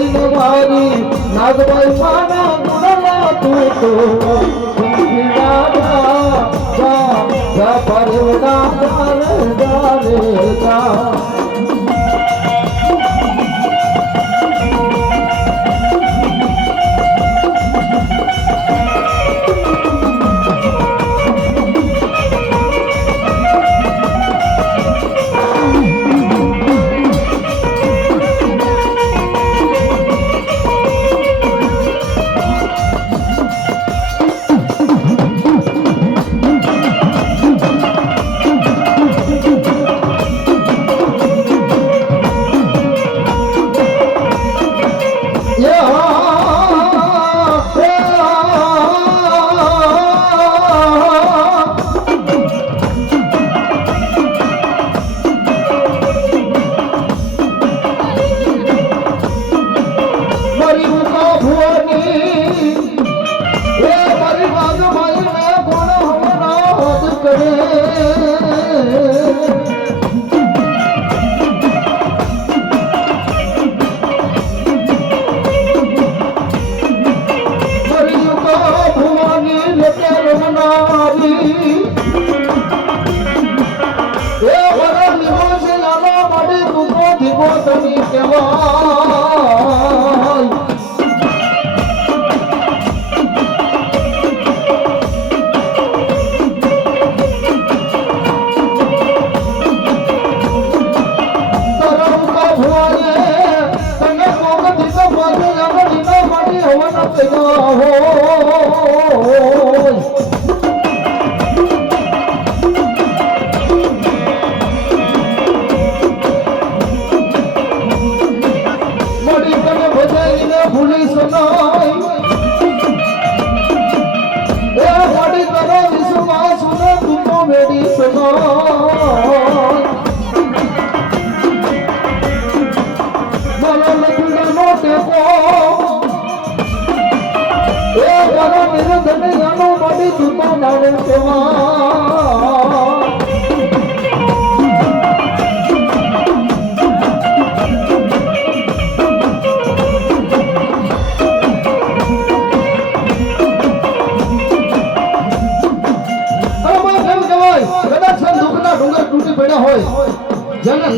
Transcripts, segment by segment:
જોઈને મારી નાગભાઈ માના ગુણલા તું તો જા પરવડા જા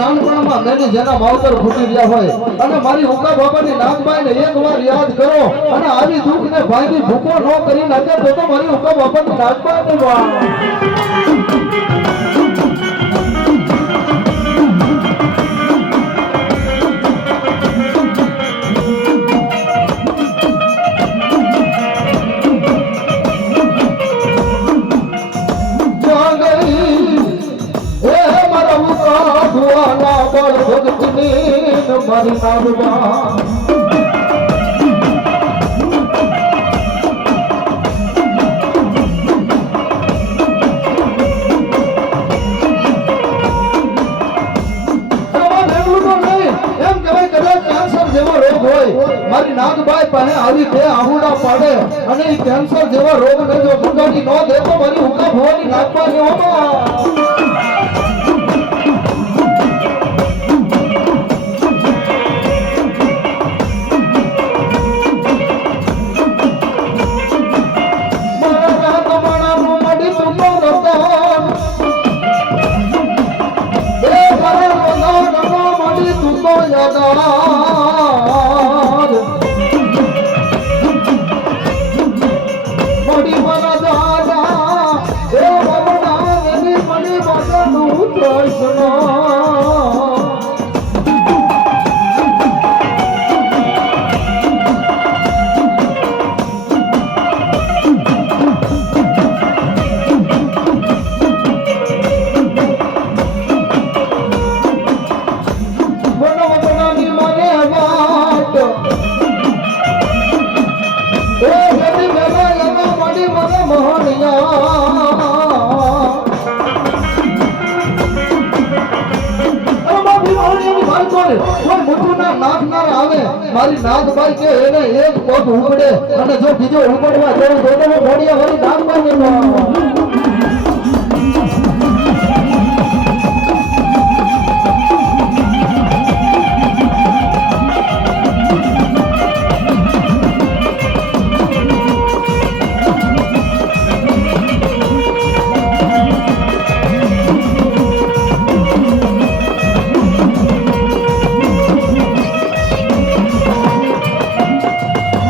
નાનપણમાં મેને જેના માવતર ફૂટી ગયા હોય અને મારી ઉકા બાબાની નાગબાઈને એકવાર યાદ કરો અને આવી દુઃખને ભાગી ભૂકો ન કરી નાખે તો મારી ઉકા બાબાની નાગબાઈને મારી નાગબા મારી નાગબાઈ પાસે આવી બે આહુડા પાડે અને એ કેન્સર જેવા રોગ ને જો ભગાડી ન દે તો મારી ઉકા ભવાની નાગબા ને મારી નાગબાઈ કે એને એક પગ ઉપડે અને જો બીજો ઉપડવા જવું તો મોડિયા વાળી નાગબાઈ ને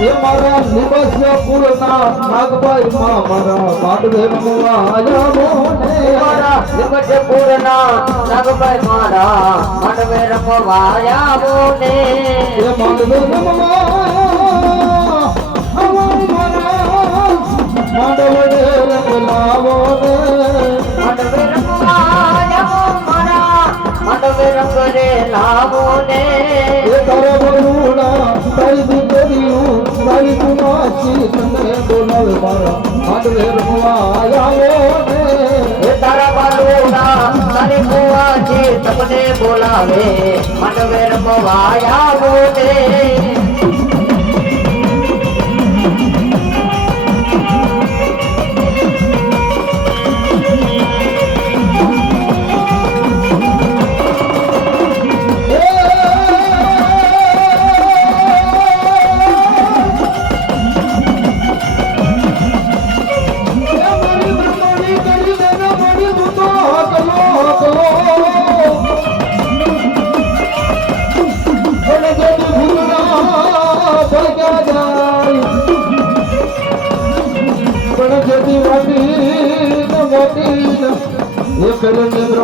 એ મારા લીબસ્ય કુળના નાગભાઈ માં મારા માંડવે રમવા આયા મોને મારા લીબસ્ય કુળના નાગભાઈ મારા માંડવે રમવા આયા મોને એ માંડવે રમવા અમારી મારા માંડવે રમલાવો ને માંડવે રમવા આયા મારા માંડવે રંગ રે લાવો ને એ તારા બરુડા તારી દીકરીઓ તારી કુમાસી તને બોલાવે મારા માંડવે રમવા આયા ને એ તારા બાલુડા તારી કુવા છે તમને બોલાવે માંડવે રમવા આવો ને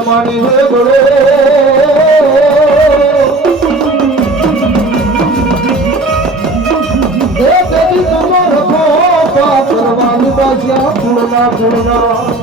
પ્રમાણી હે ગોળે એ તેરી તમારો પાપ કરવાની બાજ્યા ફૂલના ફૂલના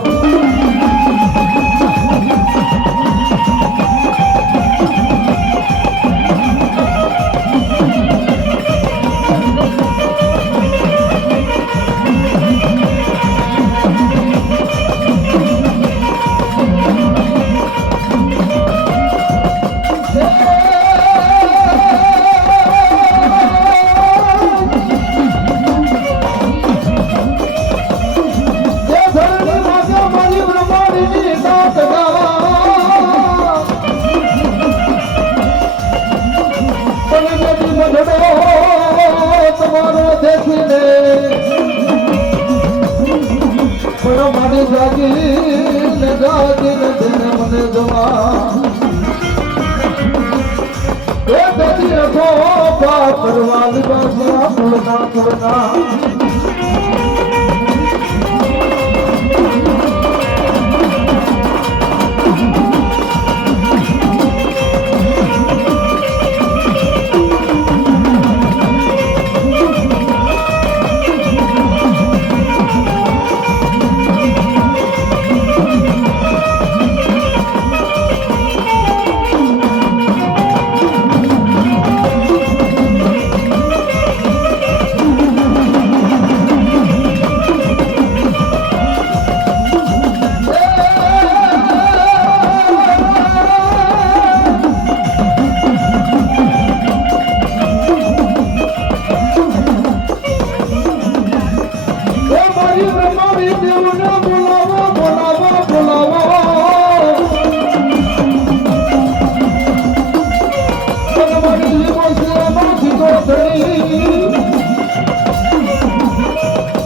તમારો દેખીને પણ મારી જાગીને જાગીને તેને મને જવા એ તેથી રખો પાપ કરવા લીધા પૂર્ણા પૂર્ણા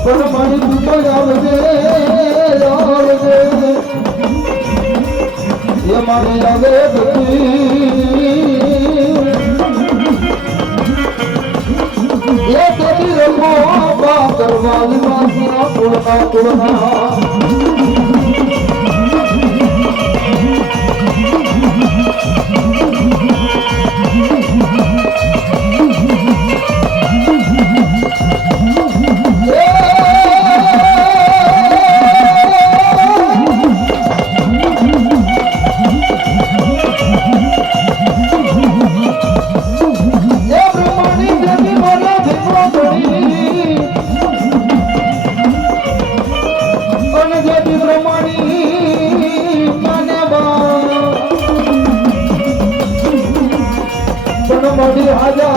પણ મારી દુકાન આવજે એ મારી આવે એ તેરી રખો પાપ કરવાની વાસના પૂર્ણા પૂર્ણા મળી આજા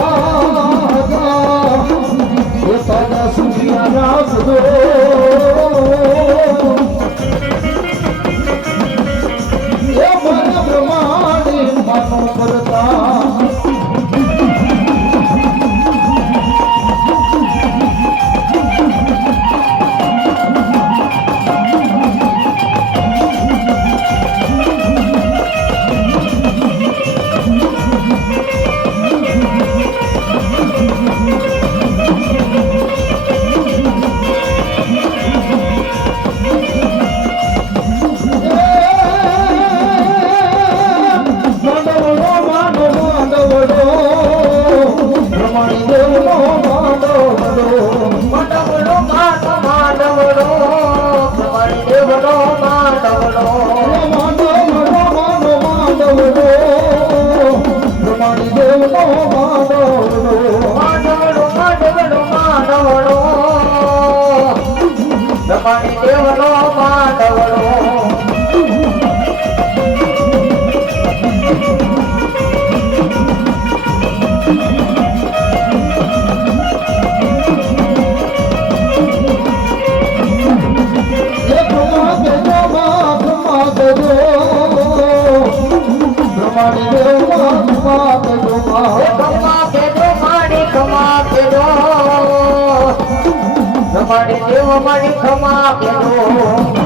એ તાજા સુખિયા રાખજો એ મારા પ્રમાણે માનો કરતા દેવનો માંડવડો માંડવડો માંડવડો માંડવડો રમાણી દેવનો માંડવડો રમાણી દેવ મારી ખમા કેલો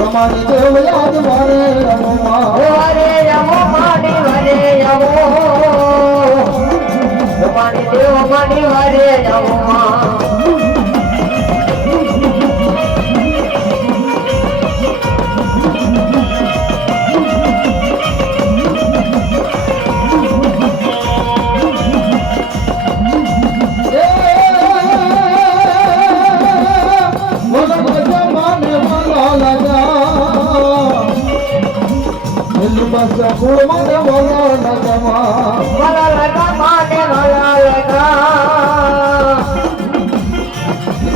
રમાણી દેવ યાદ મારે રમવા વરે રમો મારી વરે રમો રમાણી દેવ મારી વરે રમવા બસ ફૂલ મને બોલો નગમા વાલા લગા માને વાલા લગા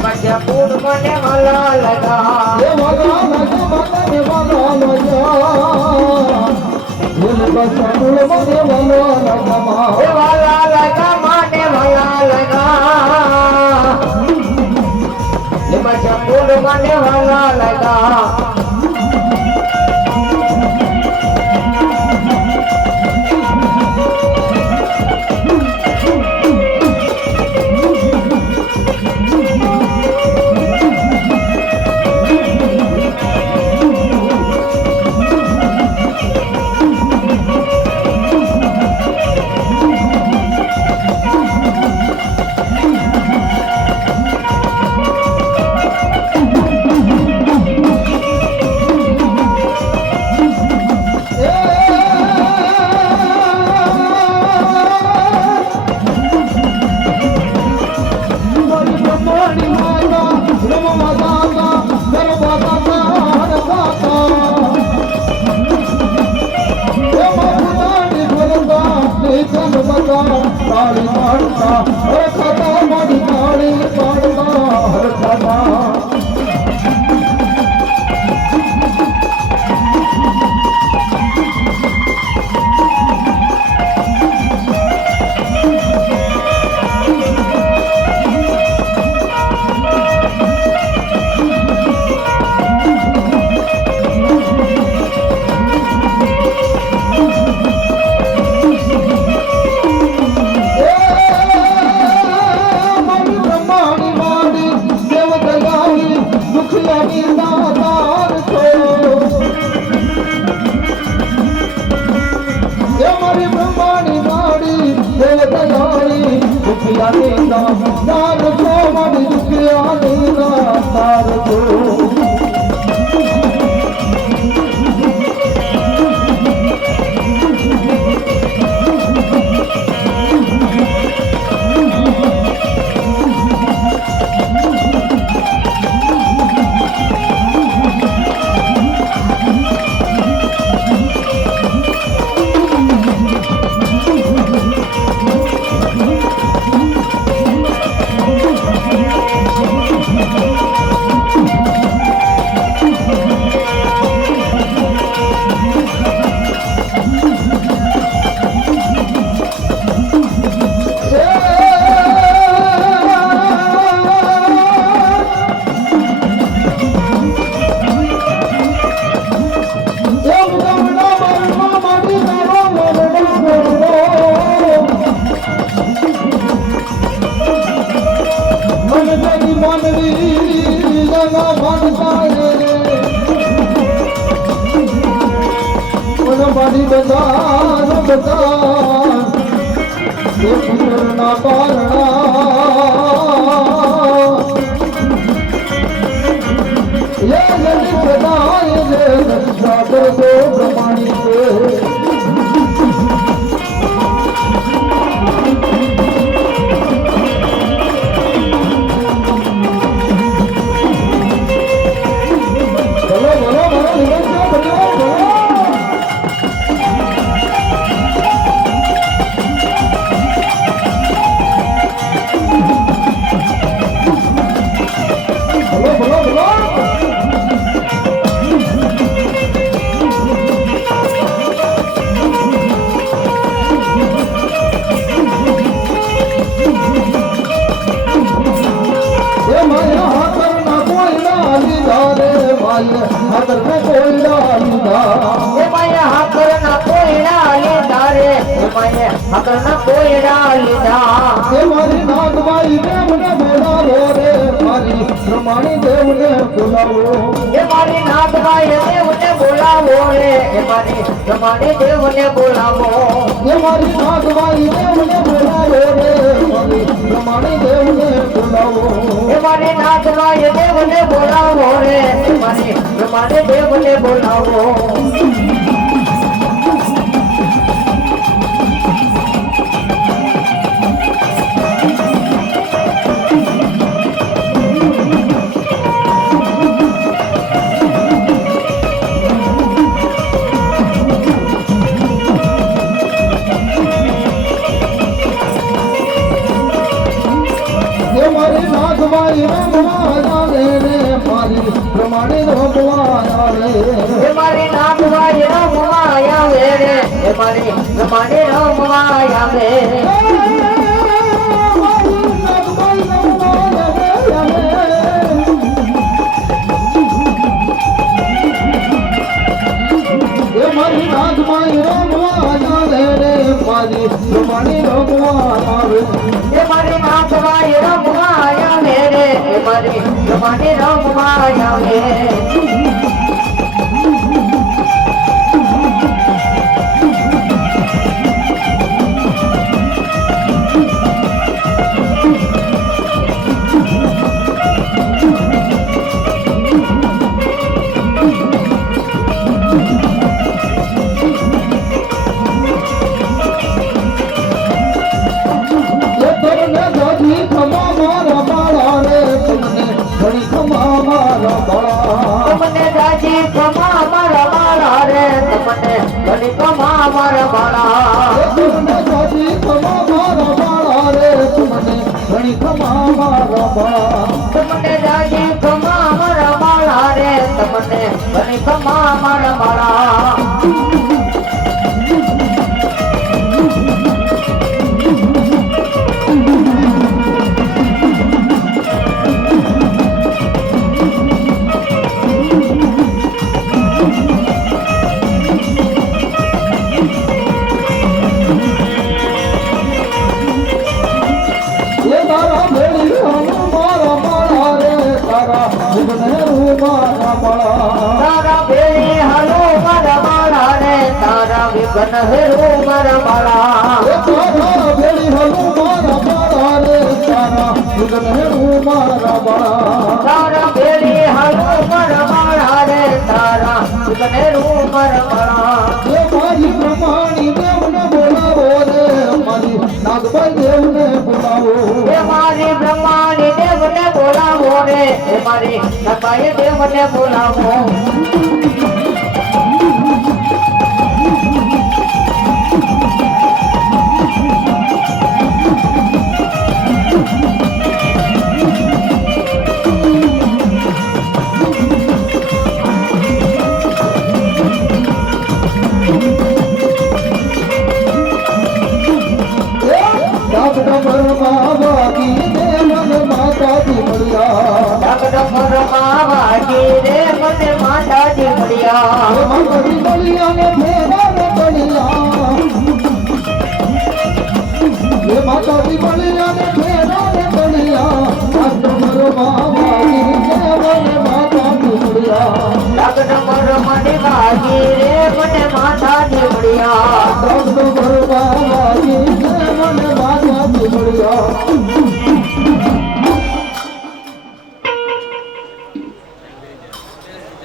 મજા પૂર મને વાલા લગા એ વાલા નગમા મને વાલા લગા ફૂલ બસ ફૂલ મને બોલો નગમા એ વાલા લગા માને વાલા લગા મજા પૂર મને વાલા લગા તાળી પાડતા હરખતા મારી તાળી પાડતા હરખતા મારી બધા ના પારણા હાકરના કોયડા લીધા એમાં હાકરના કોયડા લીધા રે એમાં હાકરના કોયડા લીધા એ મારી નાગબાઈ દેવને બોલાવો રે મારી પ્રમાણી દેવને બોલાવો એ મારી નાગબાઈ દેવને બોલાવો રે એ મારી પ્રમાણી દેવને બોલાવો એ મારી નાગબાઈ દેવને બોલાવો રે મારી પ્રમાણી દેવને બોલાવો એ મારી નાગબાઈ દેવને બોલાવો રે એ મારી પ્રમાણી દેવને બોલાવો એ મારી નાગબાઈ રમવા આવે રે મારી પ્રમાણે રમવા આવે એ મારી નાગબાઈ રમવા આવે રે એ મારી પ્રમાણે રમવા આવે એ મારી નાગબાઈ રમવા આવે રે મારી પ્રમાણે રમવા આવે એ મારી નાગબાઈ રમવા આવે રે એ મારી પ્રમાણે રમવા આવે તમને જાજી ખમા મારા બાળા રે તમને ઘણી ખમા મારા બાળા તમને જાજી ખમા મારા બાળા રે તમને ઘણી ખમા મારા બાળા તમને જાજી ખમા મારા બાળા રે તમને ઘણી ખમા મારા બાળા તારા ભેળી હાલો મારા બાળા રે તારા વિઘ્ન હેરો મારા બાળા તારા ભેળી હાલો મારા બાળા રે તારા વિઘ્ન હેરો મારા બાળા તારા ભેળી હાલો મારા બાળા રે તારા વિઘ્ન હેરો મારા બાળા એ મારી પ્રમાણી દેવને બોલાવો રે મારી નાગબાઈ દેવને બોલાવો એ મારી બ્રહ્માની દેવને બોલાવો રે એ મારી નાગબાઈ દેવને બોલાવો માતાજી મળ્યા